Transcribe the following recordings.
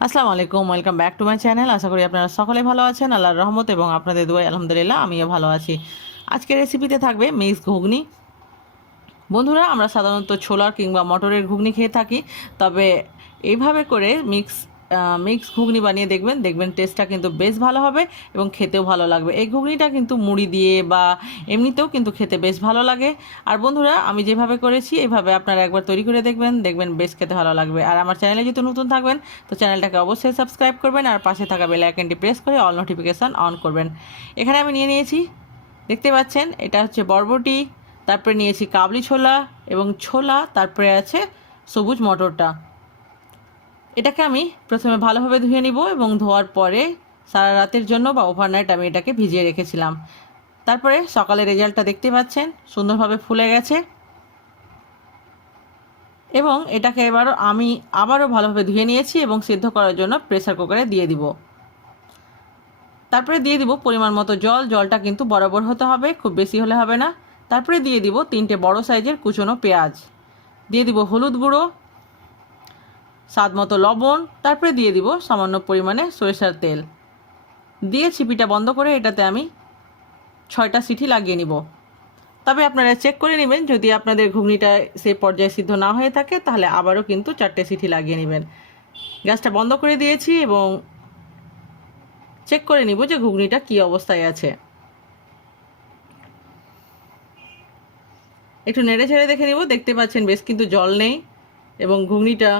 আসসালামু আলাইকুম, welcome back to my channel. আশা করি আপনারা সকলে ভালো আছেন, আল্লাহর রহমত এবং আপনাদের দোয়ায় আলহামদুলিল্লাহ আমিও ভালো আছি। আজকের রেসিপিতে থাকবে মিক্স ঘুগনি। বন্ধুরা, আমরা সাধারণত ছোলার কিংবা মটরের ঘুগনি খেয়ে থাকি, তবে এইভাবে করে মিক্স ঘুগনি বানিয়ে দেখবেন, টেস্টটা কিন্তু বেশ ভালো হবে এবং খেতেও ভালো লাগবে। এই ঘুগনিটা কিন্তু মুড়ি দিয়ে বা এমনিতেও কিন্তু খেতে বেশ ভালো লাগে। আর বন্ধুরা, আমি যেভাবে করেছি এভাবে আপনারা একবার তৈরি করে দেখবেন বেশ খেতে ভালো লাগবে। আর আমার চ্যানেলে যদি নতুন থাকবেন তো চ্যানেলটাকে অবশ্যই সাবস্ক্রাইব করবেন আর পাশে থাকা বেল আইকনটি প্রেস করে অল নোটিফিকেশান অন করবেন। এখানে আমি নিয়ে নিয়েছি, দেখতে পাচ্ছেন, এটা হচ্ছে বরবটি, তারপরে নিয়েছি কাবলি ছোলা এবং ছোলা, তারপরে আছে সবুজ মটরটা। এটাকে আমি প্রথমে ভালোভাবে ধুয়ে নিব এবং ধোয়ার পরে সারা রাতের জন্য বা ওভারনাইট আমি এটাকে ভিজিয়ে রেখেছিলাম। তারপরে সকালে রেজাল্টটা দেখতে পাচ্ছেন, সুন্দরভাবে ফুলে গেছে এবং এটাকে আমি আবারও ভালোভাবে ধুয়ে নিয়েছি এবং সিদ্ধ করার জন্য প্রেসার কুকারে দিয়ে দিব। তারপরে দিয়ে দিব পরিমাণ মতো জল। জলটা কিন্তু বরাবর হতে হবে, খুব বেশি হলে হবে না। তারপরে দিয়ে দিব 3টে বড় সাইজের কুচনো পেঁয়াজ, দিয়ে দিব হলুদ গুঁড়ো, স্বাদ মতো লবণ, তারপরে দিয়ে দিব সামান্য পরিমাণে সরিষার তেল দিয়ে ছিপিটা বন্ধ করে এটাতে আমি 6টা সিটি লাগিয়ে নিব। তবে আপনারা চেক করে নেবেন, যদি আপনাদের ঘুগনিটা সেই পর্যায়ে সিদ্ধ না হয়ে থাকে তাহলে আবারও কিন্তু 4টে সিটি লাগিয়ে নেবেন। গ্যাসটা বন্ধ করে দিয়েছি এবং চেক করে নিব যে ঘুগনিটা কী অবস্থায় আছে। একটু নেড়ে ছেড়ে দেখে নিব, দেখতে পাচ্ছেন বেশ কিন্তু জল নেই এবং ঘুগনিটা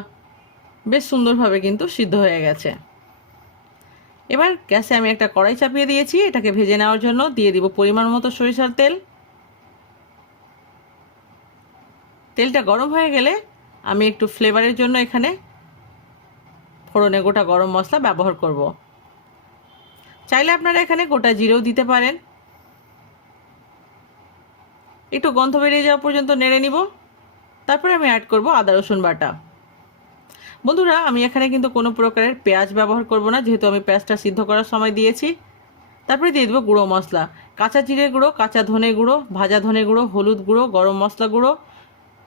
বেশ সুন্দরভাবে কিন্তু সিদ্ধ হয়ে গেছে। এবার গ্যাসে আমি একটা কড়াই চাপিয়ে দিয়েছি, এটাকে ভেজে নেওয়ার জন্য দিয়ে দিব পরিমাণ মতো সরিষার তেল। তেলটা গরম হয়ে গেলে আমি একটু ফ্লেভারের জন্য এখানে ফোড়নে গোটা গরম মশলা ব্যবহার করব। চাইলে আপনারা এখানে গোটা জিরেও দিতে পারেন। একটু গন্ধ বেরিয়ে যাওয়া পর্যন্ত নেড়ে নিব। তারপরে আমি অ্যাড করব আদা রসুন বাটা। বন্ধুরা, আমি এখানে কিন্তু কোনো প্রকারের পেঁয়াজ ব্যবহার করব না, যেহেতু আমি পেঁয়াজটা সিদ্ধ করার সময় দিয়েছি। তারপরে দিয়ে দেবো গুঁড়ো মশলা, কাঁচা জিরে গুঁড়ো, কাঁচা ধনে গুঁড়ো, ভাজা ধনে গুঁড়ো, হলুদ গুঁড়ো, গরম মশলা গুঁড়ো,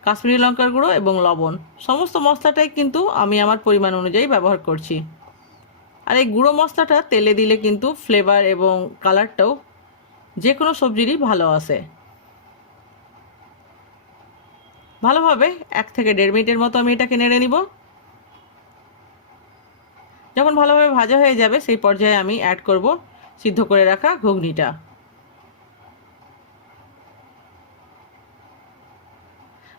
কাশ্মীরি লঙ্কার গুঁড়ো এবং লবণ। সমস্ত মশলাটাই কিন্তু আমি আমার পরিমাণ অনুযায়ী ব্যবহার করছি। আর এই গুঁড়ো মশলাটা তেলে দিলে কিন্তু ফ্লেভার এবং কালারটাও যে কোনো সবজিরই ভালো আসে। ভালোভাবে 1 থেকে 1.5 মিনিটের মতো আমি এটাকে নেড়ে নিব। যখন ভালোভাবে ভাজা হয়ে যাবে সেই পর্যায়ে আমি অ্যাড করব সিদ্ধ করে রাখা ঘুগনিটা।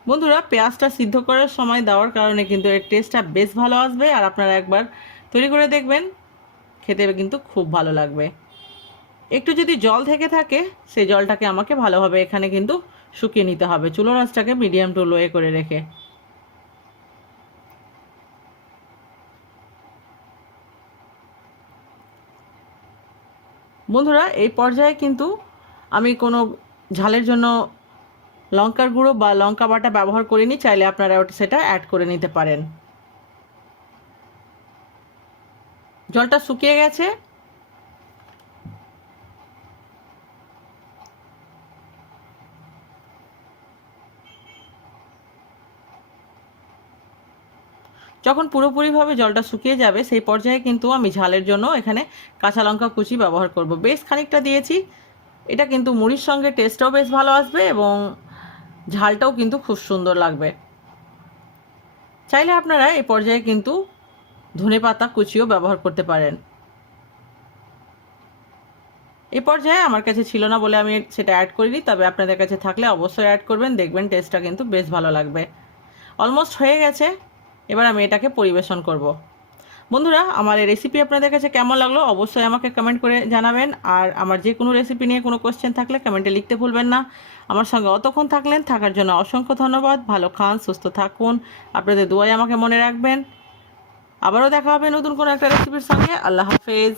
বন্ধুরা, পেঁয়াজটা সিদ্ধ করার সময় দেওয়ার কারণে কিন্তু এর টেস্টটা বেশ ভালো আসবে। আর আপনারা একবার তৈরি করে দেখবেন, খেতে কিন্তু খুব ভালো লাগবে। একটু যদি জল থেকে থাকে সেই জলটাকে আমাকে ভালোভাবে এখানে কিন্তু শুকিয়ে নিতে হবে, চুলোর আঁচটাকে মিডিয়াম টু লোয়ে করে রেখে। বন্ধুরা, এই পর্যায়ে কিন্তু আমি কোনো ঝালের জন্য লঙ্কার গুঁড়ো বা লঙ্কা বাটা ব্যবহার করিনি, চাইলে আপনারা সেটা অ্যাড করে নিতে পারেন। জলটা শুকিয়ে গেছে। যখন পুরোপুরিভাবে জলটা শুকিয়ে যাবে সেই পর্যায়ে কিন্তু আমি ঝালের জন্য এখানে কাঁচা লঙ্কা কুচি ব্যবহার করব। বেশ খানিকটা দিয়েছি, এটা কিন্তু মুড়ির সঙ্গে টেস্টটাও বেশ ভালো আসবে এবং ঝালটাও কিন্তু খুব সুন্দর লাগবে। চাইলে আপনারা এই পর্যায়ে কিন্তু ধনেপাতা কুচিও ব্যবহার করতে পারেন। এই পর্যায়ে আমার কাছে ছিল না বলে আমি সেটা অ্যাড করিনি, তবে আপনাদের কাছে থাকলে অবশ্যই অ্যাড করবেন, দেখবেন টেস্টটা কিন্তু বেশ ভালো লাগবে। অলমোস্ট হয়ে গেছে, এবার আমি এটাকে পরিবেশন করব। বন্ধুরা, আমার এই রেসিপি আপনাদের কাছে কেমন লাগলো অবশ্যই আমাকে কমেন্ট করে জানাবেন। আর আমার যে কোনো রেসিপি নিয়ে কোনো কোয়েশ্চেন থাকলে কমেন্টে লিখতে ভুলবেন না। আমার সঙ্গে অতক্ষণ থাকার জন্য অসংখ্য ধন্যবাদ। ভালো খান, সুস্থ থাকুন, আপনাদের দোয়ায় আমাকে মনে রাখবেন। আবারও দেখা হবে নতুন কোনো একটা রেসিপির সঙ্গে। আল্লাহ হাফেজ।